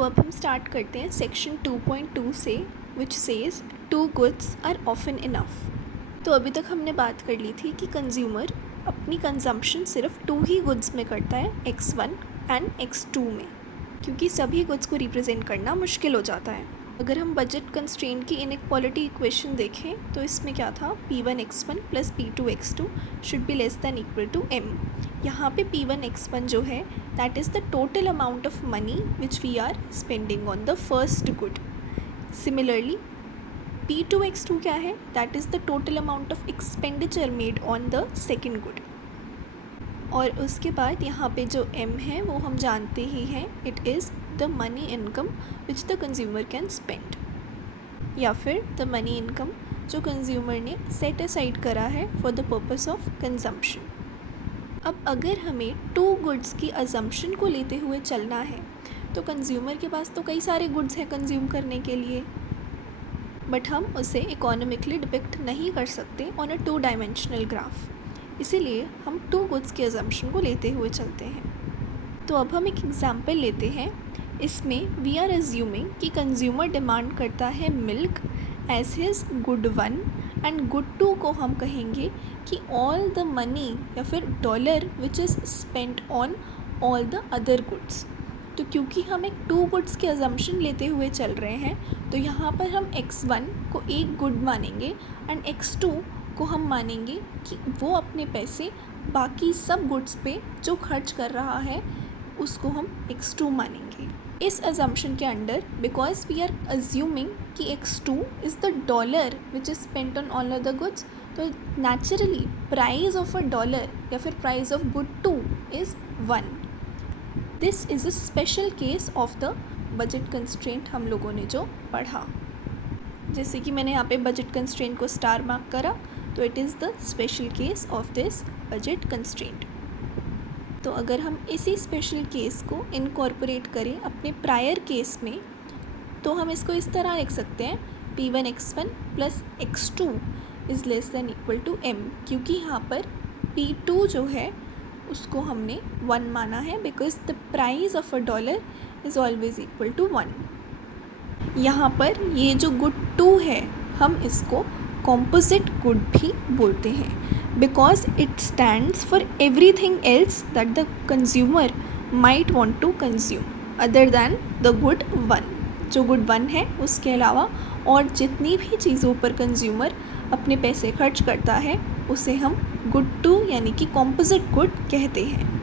तो अब हम स्टार्ट करते हैं सेक्शन 2.2 से, which says 2 goods are often enough. तो अभी तक हमने बात कर ली थी कि कंज्यूमर अपनी कंजम्पशन सिर्फ 2 ही गुड्स में करता है, X1 एंड X2 में, क्योंकि सभी गुड्स को रिप्रेजेंट करना मुश्किल हो जाता है। अगर हम बजट कंस्ट्रेंट की इनइक्वालिटी इक्वेशन देखें तो इसमें क्या था, P1X1 plus P2X2 should be less than equal to M। यहाँ पे P1X1 जो है that is the total amount of money which we are spending on the first good. Similarly P2X2 क्या है, that is the total amount of expenditure made on the second good. और उसके बाद यहाँ पे जो M है वो हम जानते ही हैं, it is the money income which the consumer can spend, या फिर द मनी इनकम जो कंज्यूमर ने सेट असाइड करा है for the purpose of consumption. अब अगर हमें 2 गुड्स की अजम्पशन को लेते हुए चलना है तो कंज्यूमर के पास तो कई सारे गुड्स हैं कंज्यूम करने के लिए, बट हम उसे इकोनॉमिकली डिपिक्ट नहीं कर सकते ऑन अ 2 डायमेंशनल ग्राफ, इसीलिए हम 2 गुड्स के अजम्पशन को लेते हुए चलते हैं। तो अब हम एक एग्जांपल लेते हैं। इसमें वी आर अज्यूमिंग कि कंज्यूमर डिमांड करता है milk as his good 1 and good 2 को हम कहेंगे कि ऑल द मनी या फिर dollar which is spent on all the other goods. तो क्योंकि हम एक 2 गुड्स के अजम्पशन लेते हुए चल रहे हैं तो यहाँ पर हम X1 को एक गुड मानेंगे एंड X2 को हम मानेंगे कि वो अपने पैसे बाकी सब गुड्स पे जो खर्च कर रहा है उसको हम X2 मानेंगे। इस अजम्पशन के under because we are assuming कि X2 is the dollar which is spent on all other goods, तो naturally price of a dollar या फिर price of good 2 is 1। This is a special case of the budget constraint हम लोगों ने जो पढ़ा। जैसे कि मैंने यहाँ पे बजट कंस्ट्रेंट को स्टार मार्क करा, तो it is the special case of this budget constraint. तो अगर हम इसी स्पेशल केस को इनकॉर्पोरेट करें अपने प्रायर केस में तो हम इसको इस तरह लिख सकते हैं, P1X1 plus X2 is less than equal to M, क्योंकि यहाँ पर P2 जो है उसको हमने 1 माना है because the price of a dollar is always equal to 1। यहाँ पर ये जो गुड 2 है हम इसको कॉम्पोजिट गुड भी बोलते हैं because it stands for everything else that the consumer might want to consume other than the good 1। जो गुड 1 है उसके अलावा और जितनी भी चीज़ों पर कंज्यूमर अपने पैसे खर्च करता है उसे हम गुड 2 यानी कि कॉम्पोजिट गुड कहते हैं।